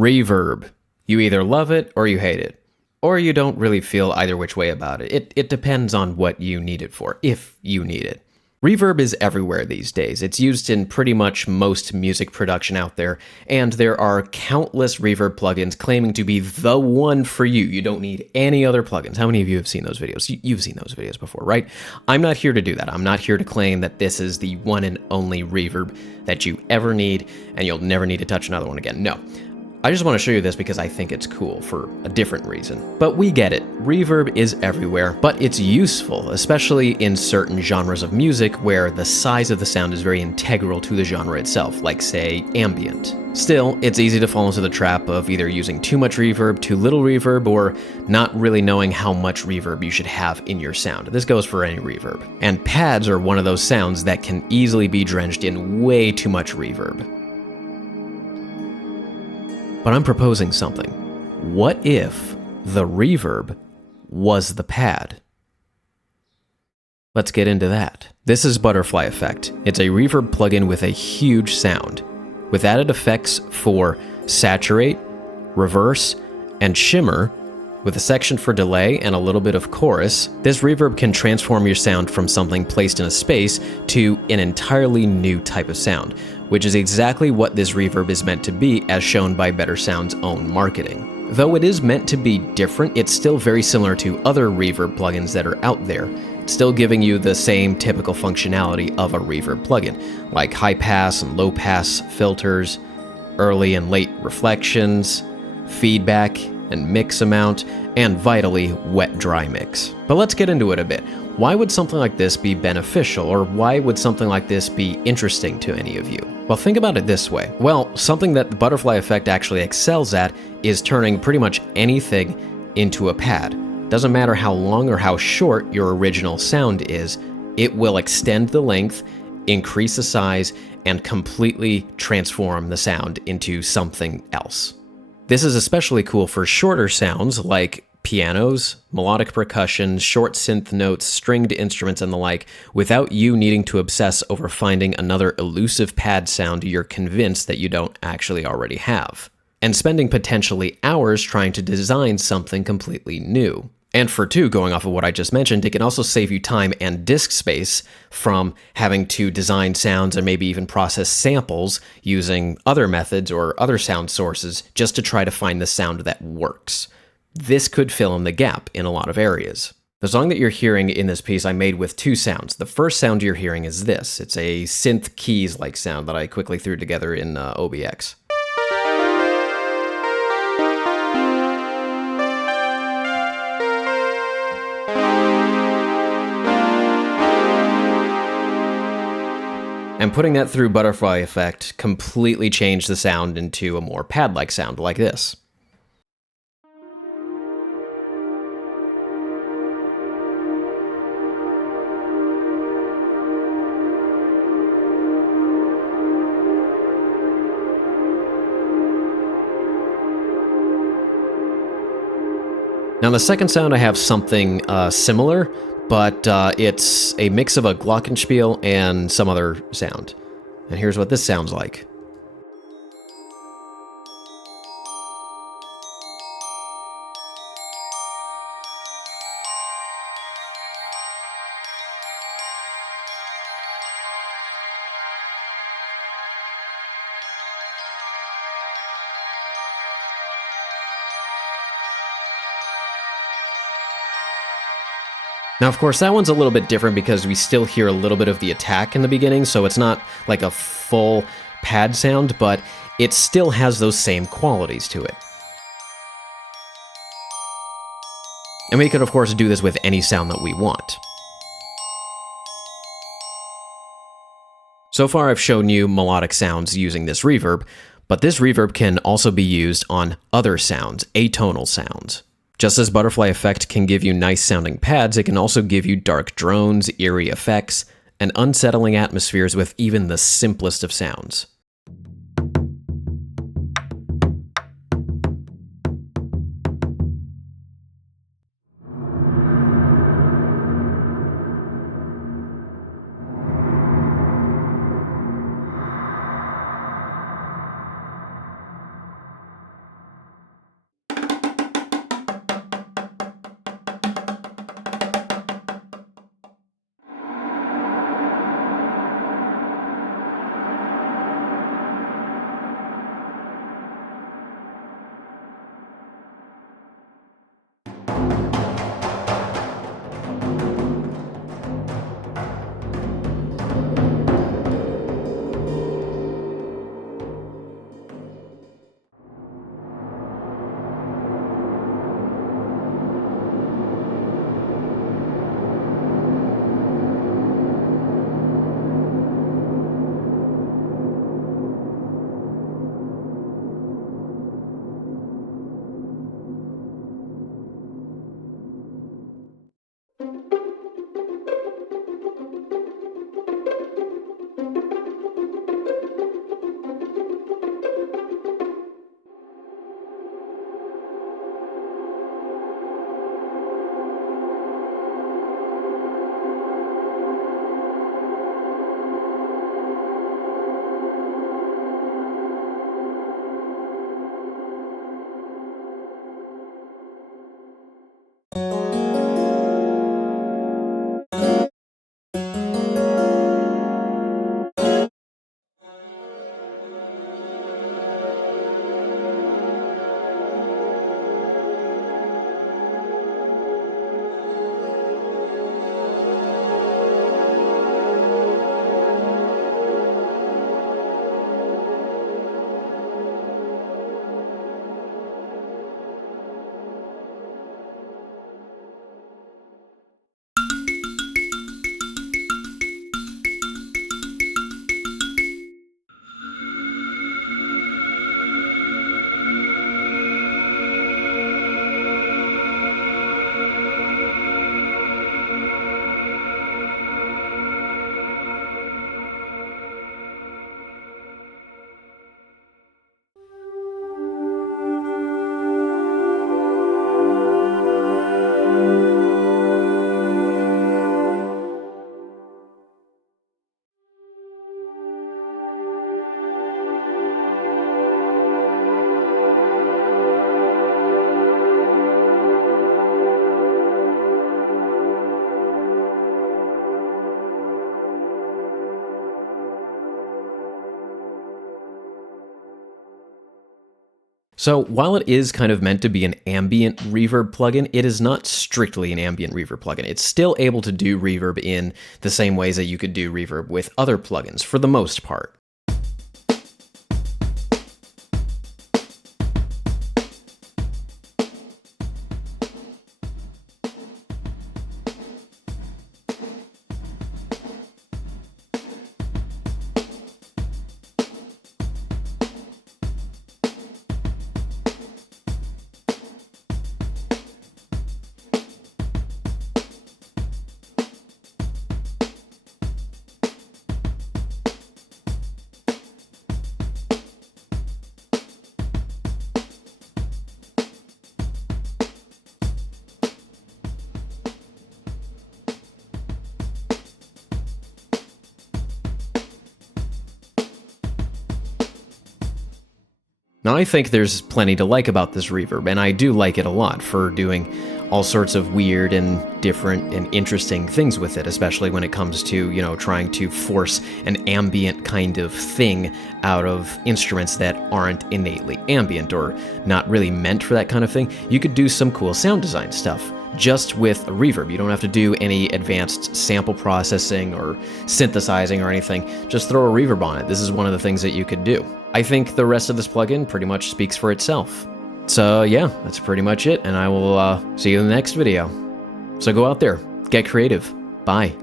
Reverb. You either love it or you hate it. Or you don't really feel either which way about it. It depends on what you need it for, if you need it. Reverb is everywhere these days. It's used in pretty much most music production out there, and there are countless Reverb plugins claiming to be the one for you. You don't need any other plugins. How many of you have seen those videos? You've seen those videos before, right? I'm not here to do that. I'm not here to claim that this is the one and only Reverb that you ever need, and you'll never need to touch another one again. No. I just want to show you this because I think it's cool for a different reason. But we get it. Reverb is everywhere, but it's useful, especially in certain genres of music where the size of the sound is very integral to the genre itself, like say, ambient. Still, it's easy to fall into the trap of either using too much reverb, too little reverb, or not really knowing how much reverb you should have in your sound. This goes for any reverb. And pads are one of those sounds that can easily be drenched in way too much reverb. But I'm proposing something. What if the reverb was the pad? Let's get into that. This is Butterfly Effect. It's a reverb plugin with a huge sound. With added effects for saturate, reverse, and shimmer, with a section for delay and a little bit of chorus, this reverb can transform your sound from something placed in a space to an entirely new type of sound, which is exactly what this reverb is meant to be, as shown by Better Sound's own marketing. Though it is meant to be different, it's still very similar to other reverb plugins that are out there, still giving you the same typical functionality of a reverb plugin, like high pass and low pass filters, early and late reflections, feedback and mix amount, and vitally, wet-dry mix. But let's get into it a bit. Why would something like this be beneficial, or why would something like this be interesting to any of you? Well, think about it this way. Well, something that the Butterfly Effect actually excels at is turning pretty much anything into a pad. Doesn't matter how long or how short your original sound is, it will extend the length, increase the size, and completely transform the sound into something else. This is especially cool for shorter sounds like pianos, melodic percussion, short synth notes, stringed instruments, and the like, without you needing to obsess over finding another elusive pad sound you're convinced that you don't actually already have, and spending potentially hours trying to design something completely new. And for two, going off of what I just mentioned, it can also save you time and disk space from having to design sounds and maybe even process samples using other methods or other sound sources just to try to find the sound that works. This could fill in the gap in a lot of areas. The song that you're hearing in this piece I made with two sounds. The first sound you're hearing is this. It's a synth keys-like sound that I quickly threw together in OBX. And putting that through Butterfly Effect completely changed the sound into a more pad-like sound like this. Now the second sound I have something similar, but it's a mix of a glockenspiel and some other sound. And here's what this sounds like. Now, of course, that one's a little bit different because we still hear a little bit of the attack in the beginning, so it's not like a full pad sound, but it still has those same qualities to it. And we could, of course, do this with any sound that we want. So far, I've shown you melodic sounds using this reverb, but this reverb can also be used on other sounds, atonal sounds. Just as Butterfly Effect can give you nice sounding pads, it can also give you dark drones, eerie effects, and unsettling atmospheres with even the simplest of sounds. So while it is kind of meant to be an ambient reverb plugin, it is not strictly an ambient reverb plugin. It's still able to do reverb in the same ways that you could do reverb with other plugins, for the most part. Now, I think there's plenty to like about this reverb, and I do like it a lot for doing all sorts of weird and different and interesting things with it, especially when it comes to, you know, trying to force an ambient kind of thing out of instruments that aren't innately ambient or not really meant for that kind of thing. You could do some cool sound design stuff just with a reverb. You don't have to do any advanced sample processing or synthesizing or anything. Just throw a reverb on it. This is one of the things that you could do. I think the rest of this plugin pretty much speaks for itself. So yeah, that's pretty much it, and I will see you in the next video. So go out there, get creative. Bye.